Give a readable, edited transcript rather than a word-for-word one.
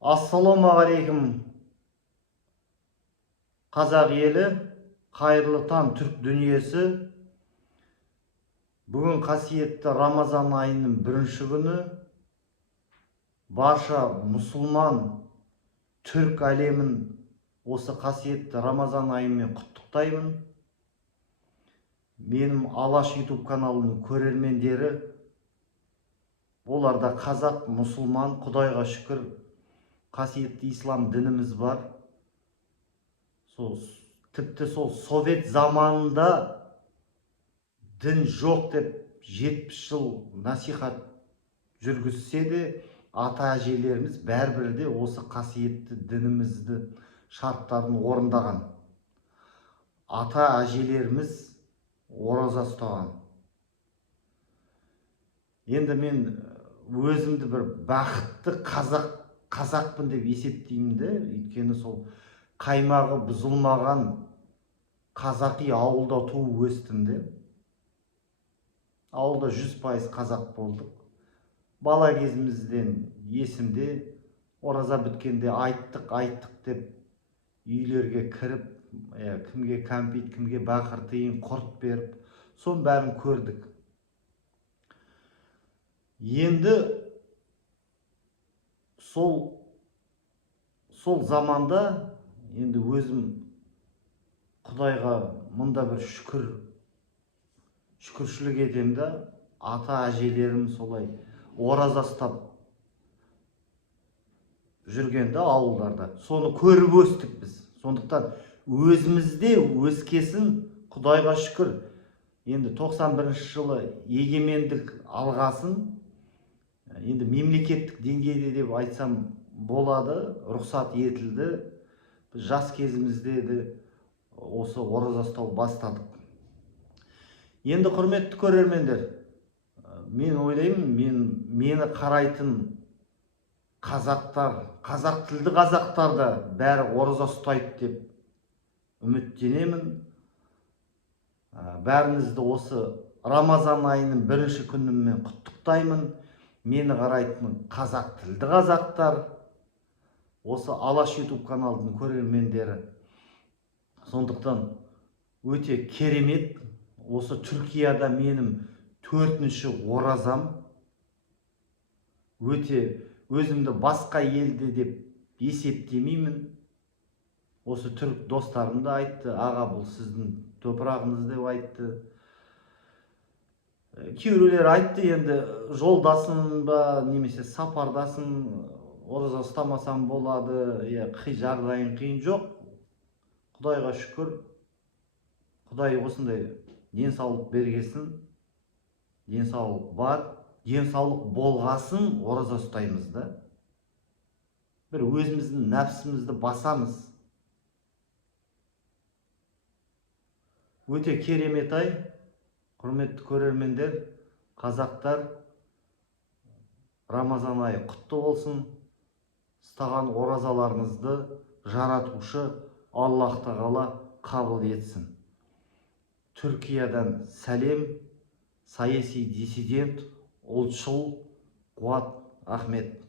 Ассалаумағалейкум қазақ елі, қайырлы таң түрк дүниесі. Бүгін қасиетті Рамазан айының бірінші күні. Барша мұсылман түрк әлемін осы қасиетті Рамазан айымен құттықтаймын. Менің Алаш YouTube каналының көрермендері, оларда қазақ, мұсылман, Құдайға шүкір, қасиетті ислам дініміз бар. Тіпті сол совет заманында дін жоқ деп 70 жыл насихат жүргізсе де, ата әжелеріміз бәрібір де осы қасиетті дінімізді шарттарын орындаған. Ата әжелеріміз ораза ұстаған. Енді мен өзімді бір бақытты қазақпын деп есептеймін де, өйткені сол қаймағы бұзылмаған қазақи ауылда туып өстім де. Ауылда 100% қазақ болдық. Бала кезімізден есімде, ораза біткенде айттық деп үйлерге кіріп, кімге кәмпит, кімге бақыр тиын, құрт беріп, соның бәрін көрдік. Енді сол заманда енді өзім Құдайға мұнда бір шүкіршілік етем да, ата әжелерім солай ораза ұстап жүргенде ауылдарда. Соны көріп өстік біз. Сондықтан өзімізде өскесін, Құдайға шүкір. Енді 91 жылы егемендік алғасын, енді мемлекеттік деңгейде деп айтсам болады, рұқсат етілді. Біз жас кезімізде де осы ораза ұстау бастадық. Енді құрметті көрермендер, мен ойлаймын, мені қарайтын қазақтар, қазақ тілді қазақтар да бәрі ораза ұстайды деп үміттенемін. Бәріңізді осы Рамазан айының бірінші күнімен құттықтаймын. Мені қарайтын қазақ тілді қазақтар, осы Алаш YouTube каналының көрермендері. Сондықтан өте керемет. Осы Түркияда менің 4-ші оразам. Өте өзімді басқа елде деп есептемеймін. Осы түрік достарым да айтты, аға, бұл сіздің топырағыңыз деп айтты. Кейбіреулер айтты, енді жолдасың ба, немесе сапардасың, ораза ұстамасам болады, жағдайың қиын. Жоқ. Құдайға шүкір. Құдай осындай денсаулық бергесін. Денсаулық бар. Денсаулық болғасын ораза ұстаймыз да. Бір өзіміздің нәпсімізді басамыз. Өте керемет ай. Құрметті көрермендер, қазақтар, Рамазан айы құтты болсын. Ұстаған оразаларыңызды жаратушы Аллах тағала қабыл етсін. Түркиядан сәлем, саяси диссидент, ұлтшыл Қуат Ахмет.